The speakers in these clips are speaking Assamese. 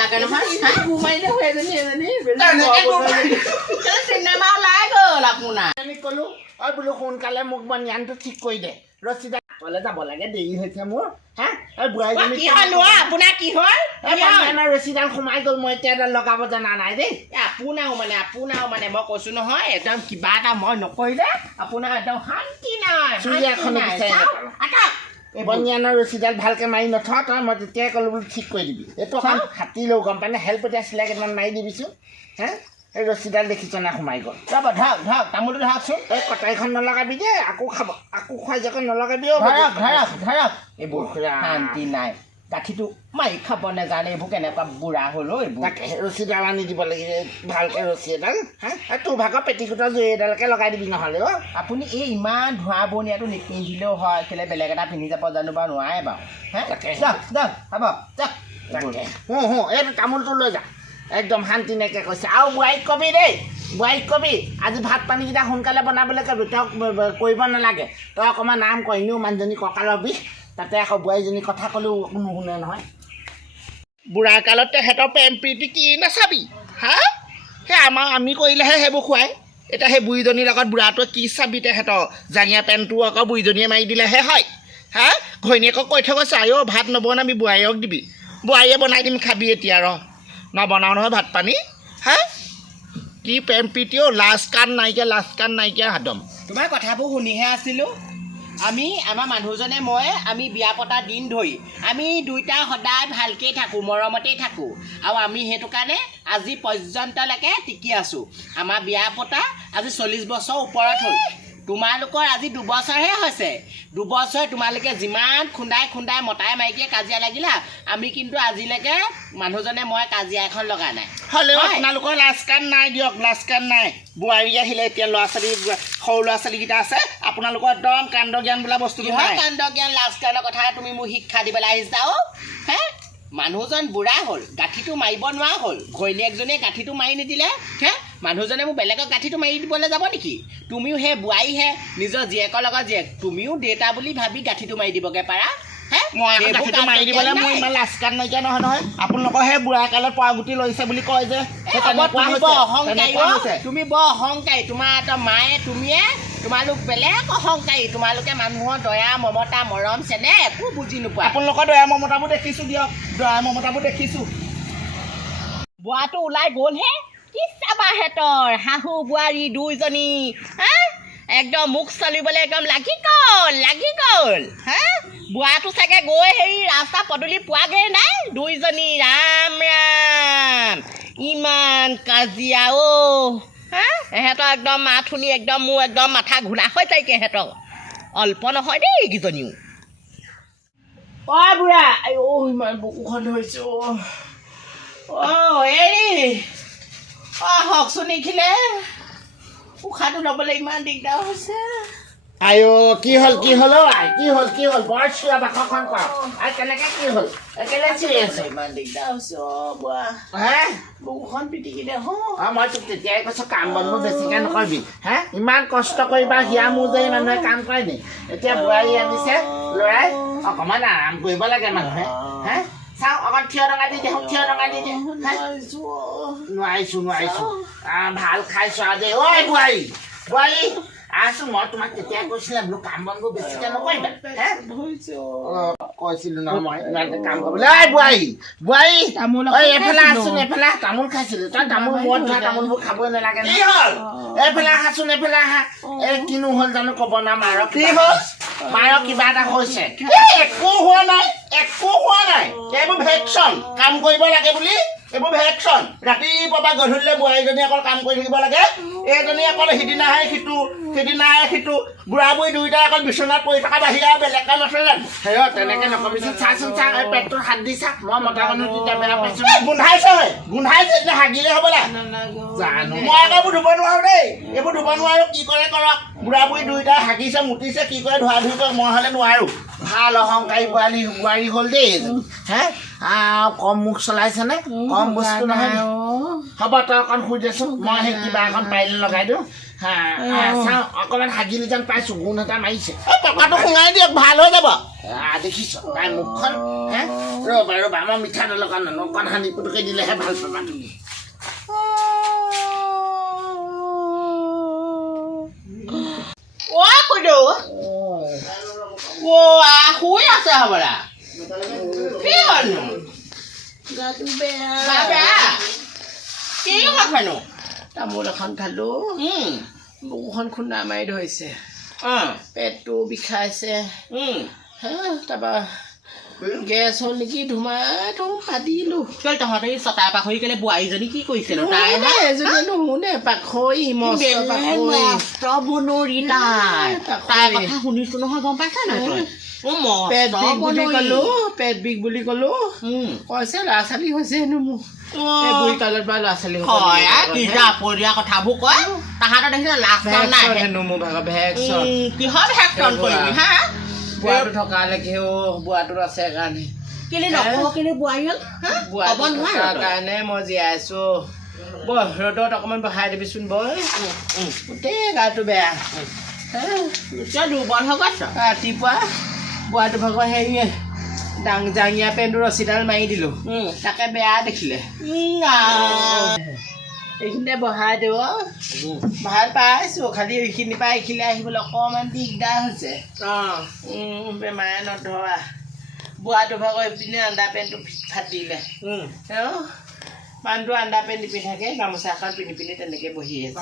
লাগে নহয় ঘুমাইলে হৈ এজনী চিনেমা ওলাই গ'ল আপোনাৰ আমি ক'লো অই বোলো সোনকালে মোক বানিয়ানটো ঠিক কৰি দে ৰচিদা ক'লে যাব লাগে দেৰি হৈছে মোৰ হা এই বুঢ়াইজনী কি হ'ল আপোনাৰ কি হ'ল বানিয়ানৰ ৰচিডাল সোমাই গ'ল মই এতিয়া লগাব জানা নাই দেই আপোনাও মানে মই কৈছো নহয় একদম কিবা এটা মই নকৰিলে আপোনাৰ একদম শান্তি নাই চুৰি এখন বনিয়ানৰ ৰচিডাল ভালকে মাৰি নথ তই মই তেতিয়াই ক'লো বোলো ঠিক কৰি দিবি এইটো অকণ হাতি লওঁ গম পাই নে হেল্প এতিয়া চিলাই কেইটামান মাৰি দিবিচোন হা এই ৰচিডাল দেখিছ না সোমাই গ'ল ৰ'ব ধৰক তামোলটো ধৰকচোন এই কটাৰীখন নলগাবি দেই আকৌ খাব আকৌ খুৱাই যাকৈ নলগাবি ধৰক এইবোৰ শান্তি নাই গাখীৰটো মাৰি খাব নেজানে এইবোৰ কেনেকুৱা বুঢ়া হ'ল এইবোৰ তাকে ৰছীডাল আনি দিব লাগিব ভালকৈ ৰছী এডাল হা তোৰ ভাগৰ পেটিকোটৰ জুই এডালকে লগাই দিবি নহ'লে অ' আপুনি এই ইমান ধোঁৱা বনিয়াটো নিপিন্ধিলেও হয় কেলৈ বেলেগ এটা পিন্ধি যাব জানো বাৰু নোৱাৰে বাৰু হে তাকে যাওক হ'ব যাওক তাকে এইটো তামোলটো লৈ যা একদম শান্তি নাইকিয়া কৈছে আৰু বোৱাৰীক কবি দেই বোৱাৰীক কবি আজি ভাত পানীকেইটা সোনকালে বনাবলৈ কবি তেওঁক কৰিব নালাগে তই অকণমান নাম ক এনেও মানুহজনী কঁকালৰ বিষ তাতে আকৌ বোৱাৰীজনী কথা ক'লেও নুশুনে নহয় বুঢ়া কালত তেহেঁতৰ প্ৰেম প্ৰীতি কি নাচাবি হা সেই আমি কৰিলেহে সেইবোৰ খুৱাই এতিয়া সেই বুঢ়ীজনীৰ লগত বুঢ়াটোৱে কি চাবি তেহেঁতৰ জাঙীয়া পেণ্টটো আকৌ বুঢ়ীজনীয়ে মাৰি দিলেহে হয় হা ঘৈণীয়েকক কৈ থৈ গৈছে আইঅ' ভাত নবনাবি বোৱাৰীক দিবি বোৱাৰীয়ে বনাই দিম খাবি এতিয়া নবনাও নহয় ভাত পানী হা কি প্ৰেম প্ৰীতিও লাজ কাণ নাইকিয়া হাদম তোমাৰ কথাবোৰ শুনিহে আছিলোঁ আমাৰ মানুহজনে আমি বিয়া পতা দিন ধৰি আমি দুইটা সদায় ভালকেই থাকোঁ মৰমতেই থাকোঁ আৰু আমি সেইটো কাৰণে আজি পৰ্যন্তলৈকে টিকি আছোঁ আমাৰ বিয়া পতা আজি 40 বছৰ ওপৰত হ'ল তোমালোকৰ আজি 2 বছৰহে হৈছে 2 বছৰ তোমালোকে যিমান খুন্দাই মতাই মাইকীয়ে কাজিয়া লাগিলা আমি কিন্তু আজিলৈকে মানুহজনে কাজিয়া এখন লগা নাই হ'লেও আপোনালোকৰ লাজকাণ নাই দিয়ক লাজকাণ নাই বোৱাৰী আহিলে এতিয়া সৰু ল'ৰা ছোৱালীকেইটা আছে আপোনালোকৰ একদম কাণ্ড জ্ঞান বোলা বস্তু নহয় কাণ্ড জ্ঞান লাজকাণৰ কথা তুমি মোক শিক্ষা দিবলৈ আহিছা হে মানুহজন বুঢ়া হ'ল গাঁঠিটো মাৰিব নোৱাৰা হ'ল ঘৈণীয়েকজনীয়ে গাঁঠিটো মাৰি নিদিলে হে মানুহজনে মোক বেলেগক গাঁঠিটো মাৰি দিবলৈ যাব নেকি তুমিও সেই বোৱাৰীহে নিজৰ জীয়েকৰ লগত জীয়েক তুমিও দেউতা বুলি ভাবি গাঁঠিটো মাৰি দিবগৈ পাৰা মই গাঁঠিটো মাৰি দিবলৈ মোৰ ইমান লাজকাণ নাইকিয়া নহয় আপোনালোকৰ সেই বুঢ়া কালত পৰা গুটি লৈছে বুলি কয় যে তুমি বৰ অহংকাৰী তোমাৰ এটা মায়ে তুমিয়ে তোমালোক বেলেগ অহংকাৰী তোমালোকে মানুহৰ দয়া মমতা মৰম চেনেহ একো বুজি নোপোৱা আপোনালোকৰ দয়া মমতাবোৰ দেখিছোঁ দিয়ক দয়া মমতাবোৰ দেখিছোঁ বুঢ়াটো ওলাই গ'লহে কি চাবা হেঁতৰ শাহু বোৱাৰী দুইজনী হা একদম মুখ চলিবলৈ একদম লাগি গ'ল হা বুঢ়াটো চাগে গৈ ৰাস্তা পদূলি পোৱাগৈ নাই দুইজনী ৰাম ইমান কাজিয়া হা এহেঁতৰ একদম মাত শুনি একদম মোৰ একদম মাথা ঘূৰা হৈ যায়গৈ এহেঁতক অল্প নহয় দেই এইকেইজনীও বুঢ়া ইমান বুকুখন ধৰিছে হওকচোন নিখিলে উশাহটো ল'বলৈ ইমান দিগদাৰ হৈছে আইঅ' কি হ'ল কি হ'ল বৰ চিঞৰ বাখৰখন কৰ আৰু কেনেকৈ কি হ'ল একেলগে চিঞৰি আছে ইমান দিগদাৰ হৈছে বুঢ়া হে বুকুখন পিটিকি দে মই তোক তেতিয়াই কৈছোঁ কাম বনবোৰ বেছিকৈ নকৰিবি হে ইমান কষ্ট কৰিবা হিয়া মোৰ যে মানুহে কাম কৰে নি এতিয়া বোৱাৰী আনিছে ল'ৰাই অকণমান আৰাম কৰিব লাগে মানুহে হে চাওঁ অকণ থিয় টঙা দি দে নোৱাৰিছোঁ ভাল খাইছোঁ আৰু দেই ঐ বোৱাৰী আছো মই তোমাক তেতিয়া কৈছিলো বোলো কাম বনবোৰ বেছিকৈ নকৰিবা কৈছিলোঁ নহয় মই ইমানকৈ কাম কৰিবলৈ বোৱাৰী এইফালে আছোন এইফালে তামোল খাইছিলোঁ তই তামোল মূৰত ধৰা তামোলবোৰ খাবই নালাগে এইফালে আহাচোন এইফালে আহা কিনো হ'ল জানো ক'ব না মাৰক কিবা এটা হৈছে একো হোৱা নাই এইবোৰ ভেকচন কাম কৰিব লাগে বুলি এইবোৰ ভেকচন ৰাতিপুৱা গধূলিলৈ বোৱাৰীজনী অকল কাম কৰি থাকিব লাগে এইজনী অকল সিদিনাহে সিটো বুঢ়া বুঢ়ী দুয়োটাই অকল বিচনাত পৰি থকা বাহিৰে আৰু বেলেগ কাম নথয় জানো তেনেকৈ নকবিচোন চাচোন এই পেটটোত হাত দি চা মই মতা মানুহ তেতিয়া বেয়া পাইছোঁ গোন্ধাইছে এতিয়া হাগিলে হ'বলা জানো মই আকৌ এইবোৰ ধুব নোৱাৰোঁ দেই এইবোৰ ধুব নোৱাৰোঁ কি কৰে কৰক বুঢ়া বুঢ়ী দুয়োটাই হাগিছে মুতিছে কি কৰে ধোৱা ধুই কৰে মই হ'লে নোৱাৰোঁ ভাল অহংকাৰী বোৱাৰী হ'ল দেই হে কম মুখ চলাইছেনে কম বস্তু নহয় হ'ব তই অকণ শুই দেচোন মই সেই কিবা এখন পাৰিলে লগাই দিওঁ চাওঁ অকণমান হাগিলি যেন পাইছোঁ গোন্ধ এটা মাৰিছে টকাটো শুঙাই দিয়ক ভাল হৈ যাব দেখিছ তাই মুখখন ৰ'বা ৰ'বা আমাৰ মিঠাতেল অকণ অকণ সানি পুটুকৈ দিলেহে ভাল পাবা তুমি শুই আছে হ'বলা কি হ'লনো গাটো বেয়া কি কথানো তামোল এখন খালো বুকুখন খুন্দা মাৰি ধৰিছে পেটটো বিষাইছে তাৰপৰা গেছ হ'ল নেকি ধুমাই পাতিলো তই তহঁতে চতাই পাখৰি কেলে বোৱাৰীজনী কি কৰিছেনো তাই এজনী নুশুনে পাখৰি মস্ত পাখৰি তাই কথা শুনিছো নহয় গম পাইছা নাই পেট বিষ বুলি কলো কৈছে ল'ৰা ছোৱালী হৈছে হেনো মোক বুঢ়ী কালত বা ল'ৰা ছোৱালী কথাবোৰ কয় তাহাঁতৰ দেখিছে লাজ নাই হেনো মোৰ ভাগৰ ভেকচন কিহৰ ভেকচন কৰিবি হা বুঢ়াটো থকালৈকে বুঢ়াটোত আছে কাৰণে কেলে নকওঁ কেলে বোৱাৰী হ'ল বুঢ়াটো থকাৰ কাৰণে মই জীয়াই আছো বহ ৰ'দত অকণমান বহাই দিবিচোন বই গোটেই গাটো বেয়া দুৰ্বল হৈ গৈছ ৰাতিপুৱা বুঢ়াটো ভাগৰ হেৰি জাঙিয়া পেণ্টটো ৰছীডাল মাৰি দিলোঁ তাকে বেয়া দেখিলে এইখিনিতে বহাই দিব ভাল পাইছোঁ খালি এইখিনিৰ পৰা এইখিনিলৈ আহিবলৈ অকণমান দিগদাৰ হৈছে বেমাৰে নধৰা বুঢ়াটো ভাগৰ এইপিনে আণ্ডাৰ পেণ্টটো ফাটিলে মানুহটো আণ্ডাৰ পেণ্ট নিপিন্ধি থাকে গামোচা এখন পিন্ধি পিন্ধি তেনেকৈ বহি আছে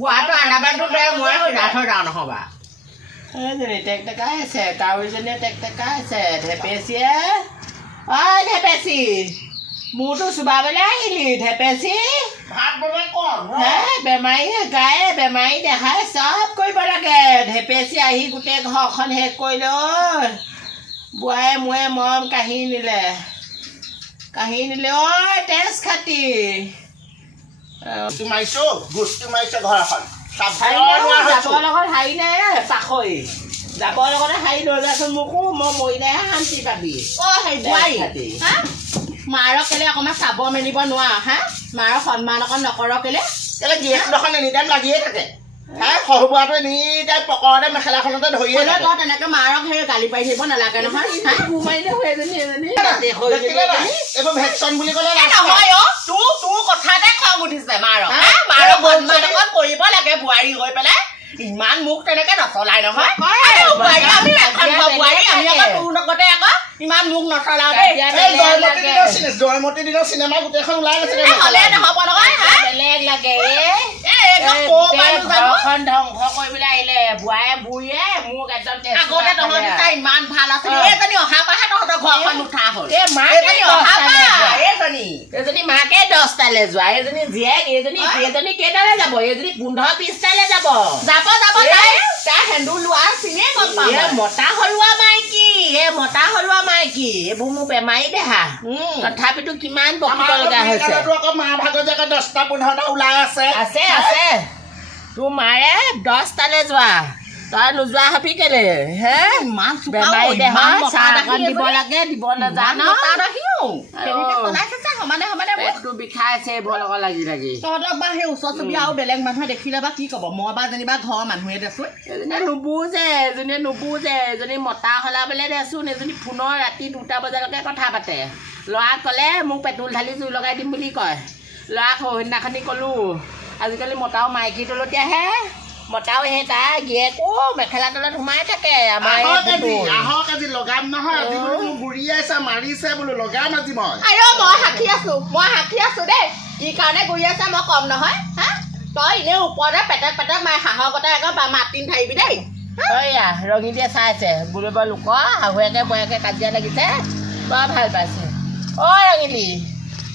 বুঢ়াটো আণ্ডাৰ পেণ্টটো মই যাওঁ নহ'বা এইজনী টেকটেকাই আছে কাউৰীজনীয়ে টেকটেকাই আছে ঢেপেচীয়ে ঐ ঢেপেচী মোৰতো চুবাবলৈ আহিলি ঢেপেচী বেমাৰী গায়ে বেমাৰী দেখাই চব কৰিব লাগে ঢেপেচী আহি গোটেই ঘৰখন শেষ কৰিলে বুঢ়াই মোৰে মৰম কাঢ়ি নিলে ঐ তেজ খাতি মাৰিছো গোষ্ঠী মাৰিছে ঘৰ এখন যাবৰ লগত হাৰি নাই পাখৰি যাবৰ লগতে হাৰি লৈ যাচোন মোকো মই মৰিলেহে শান্তি পাবি মাৰক কেলে অকণমান চাব মেলিব নোৱাৰ হা মাৰৰ সন্মান অকণ নকৰ কেলে গিৰিয়েকখন এনিটাইম লাগিয়ে থাকে সৰু বুঢ়াটো এনিটাইম পকৰতে মেখেলাখনতে ধৰিয়ে থাকে তই তেনেকে মাৰক সেই গালি পাৰি থাকিব নালাগে নহয় এইবোৰ ভেকচন বুলি ক'লে নহয় তোৰ কথাতে খং উঠিছে মাৰক মাৰক সন্মান অকণ কৰিব লাগে বোৱাৰী হৈ পেলাই ইমান মোক তেনেকে নচলাই নহয় তোৰ লগতে আকৌ ইমান মোক নচলাও জয়মতী দিনৰ চিনেমা গোটেইখন ওলাই গৈছে হ'লে নহ'ব নহয় বেলেগ লাগে ঘৰখন ধ্বংস কৰিবলৈ আহিলে বুঢ়ায়ে বুঢ়ীয়ে মোক একদম আগতে তহঁতি ইমান ভাল আছিলে এইজনী অহা পাহে তহঁতৰ ঘৰখন উঠা হ'ল এজনী মাকে 10টালৈ যোৱা এজনী জীয়েক এজনী কেইটালৈ যাব এজনী 15-20টালৈ যাব তাই সেন্দুৰ লোৱা চিনে গম পাওঁ মতা হলোৱা মাইকী এইবোৰ মোৰ বেমাৰী দেহা তথাপিতো কিমান বকিব লগা হৈছে মা ভাগৰ জেগা 10টা-15টা ওলাই আছে আছে তোৰ মাৰে 10টালৈ যোৱা তই নোযোৱা হবি কেলে হে ইমান বেমাৰী দেহা চাহ অকণ দিব লাগে দিব নাজানো পেটটো বিষাইছে এইবোৰ লগত লাগি তহঁতক বা সেই ওচৰ চুবুৰীয়া আৰু বেলেগ মানুহে দেখিলে বা কি ক'ব মই বা যেনিবা ঘৰৰ মানুহে দেচোন এজনীয়ে নুবুজে এজনী মতা সলাবলৈ দেচোন এজনী ফোনৰ ৰাতি 2টা বজালৈকে কথা পাতে ল'ৰাক ক'লে মোক পেট্ৰল ঢালি জুই লগাই দিম বুলি কয় ল'ৰাক সেইদিনাখনি ক'লোঁ আজিকালি মতাও মাইকী তলতীয়াহে মতাও সেই তাৰ গিয়েকো মেখেলা তলত সোমাই থাকে আমাৰ লগাম নহয় আজি বোলো মোৰ বুঢ়ী আছে মাৰিছে বোলো লগাম আজি মই মই সাক্ষী আছো দেই কি কাৰণে গুৰি আছে মই কম নহয় হা তই এনেই ওপৰতে পেটক মাৰি হাঁহৰ কটা একদম মাতিন ধাৰিবি দেই এয়া ৰঙীটিয়ে চাইছে বুলিব লোকৰ শাহুৱেকে বয়াকে কাজিয়া লাগিছে বৰ ভাল পাইছে ৰঙিলি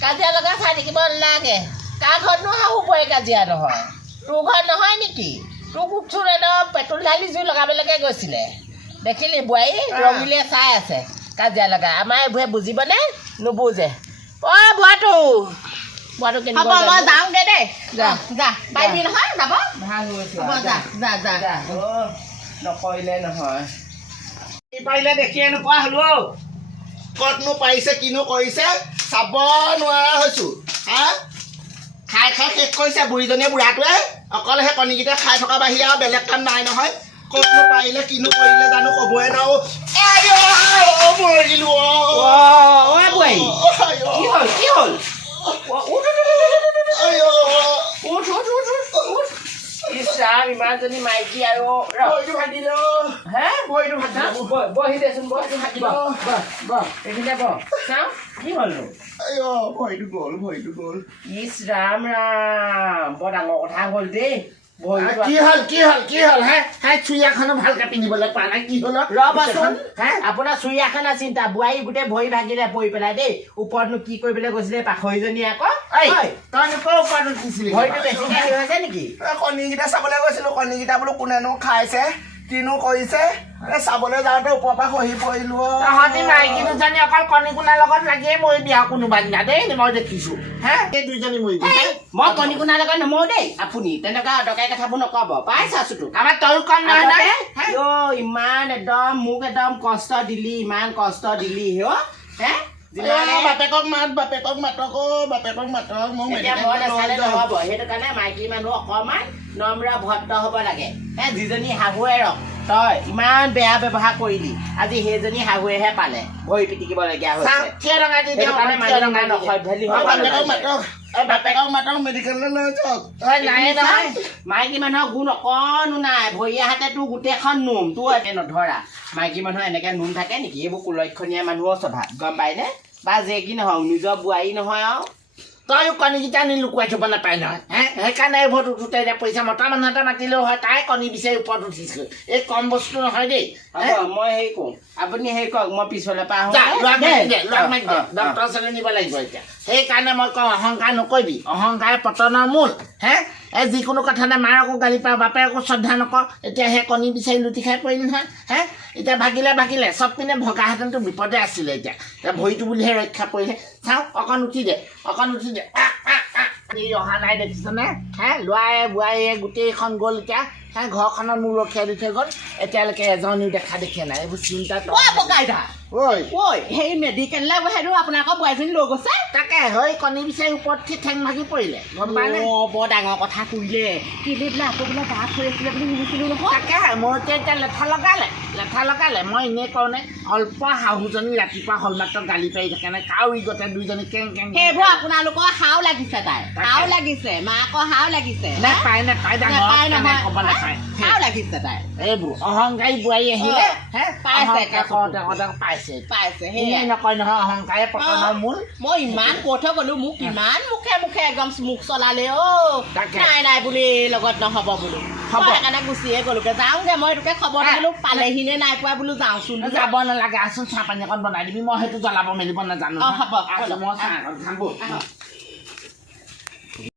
কাজিয়া লগা চাই থাকিব নালাগে কাৰ ঘৰতনো শাহু বয়ে কাজিয়া নহয় তোৰ ঘৰত নহয় নেকি তোৰ কুকচোন একদম পেট্ৰল ঢালি জুই লগাবলৈকে গৈছিলে দেখিলি বোৱাৰী ৰঙিলিয়ে চাই আছে কাজিয়া লগা আমাৰ এইবোৰে বুজিবনে নুবুজে বুঢ়াটো হ'ব মই যাওঁগে দেই যা পাৰিবি নহয় যাব ভাল হৈছে যা নকৰিলে নহয় কি পাৰিলে দেখিয়ে নোপোৱা হ'লো ক'তনো পাৰিছে কিনো কৰিছে চাব নোৱাৰা হৈছোঁ হা খাই খাই শেষ কৰিছে বুঢ়ীজনীয়ে বুঢ়াটোৱে অকল সেই কণীকেইটা খাই থকা বাহিৰে আৰু বেলেগ কাম নাই নহয় ক'তনো পাৰিলে কিনো কৰিলে জানো ক'বই নোৱাৰো মৰিলো ইমানজনী মাইকী আৰু বহি দেচোন এইখিনিতে চাওঁ কি হ'লনো ভৰিটো গ'ল ইছ ৰাম ৰাম বৰ ডাঙৰ কথা হ'ল দেই কি হ'ল হে চুৰিয়াখনো ভালকে পিন্ধিবলৈ পোৱা নাই কি হ'ল ৰ'বচোন আপোনাৰ চুৰিয়াখন চিন্তা বোৱাৰী গোটেই ভৰি ভাগিলে পৰি পেলাই দেই ওপৰতনো কি কৰিবলৈ গৈছিলে পাখৰিজনী আকৌ ভৰিটো বেছিকে হেৰি হৈছে নেকি কণীকেইটা চাবলৈ গৈছিলো কণীকেইটা বোলো কোনেনো খাইছে কিনো কৰিছে চাবলৈ যাওঁতে ওপৰৰ পৰা খহি পৰিলো তহঁতি মাইকী দুজনী অকল কণী কোণাৰ লগত লাগিয়ে মৰিবি আৰু কোনোবা দিনা দেই মই দেখিছো হে এই দুইজনী মৰিবি মই কণী কোণাৰ লগত নমৰো দেই আপুনি তেনেকুৱা অদৰকাৰী কথাবোৰ নকব পাইছ আছোতো আমাৰ তয়ো কম নহয় ইমান একদম মোক একদম কষ্ট দিলি ইমান কষ্ট দিলি হে বাপেকক মাতক মোক এতিয়া মই নাচালে নহ'ব সেইটো কাৰণে মাইকী মানুহ অকণমান নম্ৰ ভদ্ৰ হ'ব লাগে যিজনী শাহুৱে ৰখ তই ইমান বেয়া ব্যৱহাৰ কৰিলি আজি সেইজনী শাহুৱেহে পালে ভৰি পিটিকিবলগীয়া মাইকী মানুহৰ গুণ অকণো নাই ভৰিয়ে হাতে তোৰ গোটেইখন নোম তোৰ একে নধৰা মাইকী মানুহৰ এনেকে নোম থাকে নেকি এইবোৰ কুলক্ষণীয়া মানুহৰ স্বভাৱ গম পাইনে বা যে কি নহয় নিজৰ বোৱাৰী নহয় আৰু তয়ো কণীকেইটা আনি লুকুৱাই থব নাপায় নহয় সেইকাৰণে এইবোৰত উঠোতে এতিয়া পইচা মতা মানুহ এটা মাতিলেও হয় তাই কণী বিচাৰি ওপৰত উঠিছো এই কম বস্তু নহয় দেই মই হেৰি কৰোঁ আপুনি হেৰি কৰক মই পিছলৈ পৰা ডক্টৰ ওচৰলৈ নিব লাগিব এতিয়া সেইকাৰণে মই কওঁ অহংকাৰ নকৰিবি অহংকাৰ পতনৰ মূল যিকোনো কথাতে মাৰকো গালি পাওঁ বাপেকো শ্ৰদ্ধা নকৰ এতিয়া সেই কণী বিচাৰি লুটি খাই পৰিলি নহয় এতিয়া ভাগিলে চব পিনে ভগাহেঁতেনতো বিপদে আছিলে এতিয়া ভৰিটো বুলিহে ৰক্ষা পৰিলে চাওঁ অকণ উঠি দে অহা নাই দেখিছনে ল'ৰাই বোৱাৰীয়ে গোটেইখন গ'ল এতিয়া ঘৰখনত মোক ৰখীয়া দি থৈ গ'ল এতিয়ালৈকে এজনীও দেখা দেখিয়া নাই এইবোৰ চিন্তা সেই মেডিকেললৈ সেইটো আপোনাৰ আকৌ বোৱাৰীজনী লৈ গৈছে তাকে হয় কণী বিচাৰি ওপৰত ঠেং ভাগি পৰিলে গম পালে বৰ ডাঙৰ কথা কৰিলে কেলে বোলে আকৌ বোলে গাত হৈ আছিলে বুলি শুনিছিলোঁ নহয় তাকে মোৰ এতিয়া লেঠা লগালে মই এনেই কওঁ নে অল্প শাহুজনী ৰাতিপুৱা হ'ল মাত্ৰ গালি পাৰি থাকে নে কাউৰী গতে দুইজনী কেং সেইবোৰ আপোনালোকৰ হাও লাগিছে তাই হাও লাগিছে মাকৰ হাও লাগিছে নাপায় ক'ব নাপায় হাও লাগিছে তাই এইবোৰ অহংকাৰী বোৱাৰী আহিলে পাইছে সেয়াই নকয় নহয় অহংকাৰে পতনৰ মূল মই ইমান কৈ থৈ গ'লো মোক ইমান মুখে একদম মুখ চলালে নাই বুলি লগত নহ'ব বোলো সেইকাৰণে গুচিয়ে গ'লোকে যাওঁগে মই এইটোকে খবৰ দিলোঁ পালেহি নে নাই পোৱা বোলো যাওঁচোন যাব নালাগে আছোন চাহ পানী অকণ বনাই দিবি মই সেইটো জ্বলাব মেলিব নাজানো হ'ব মই চাহ অকণ খাম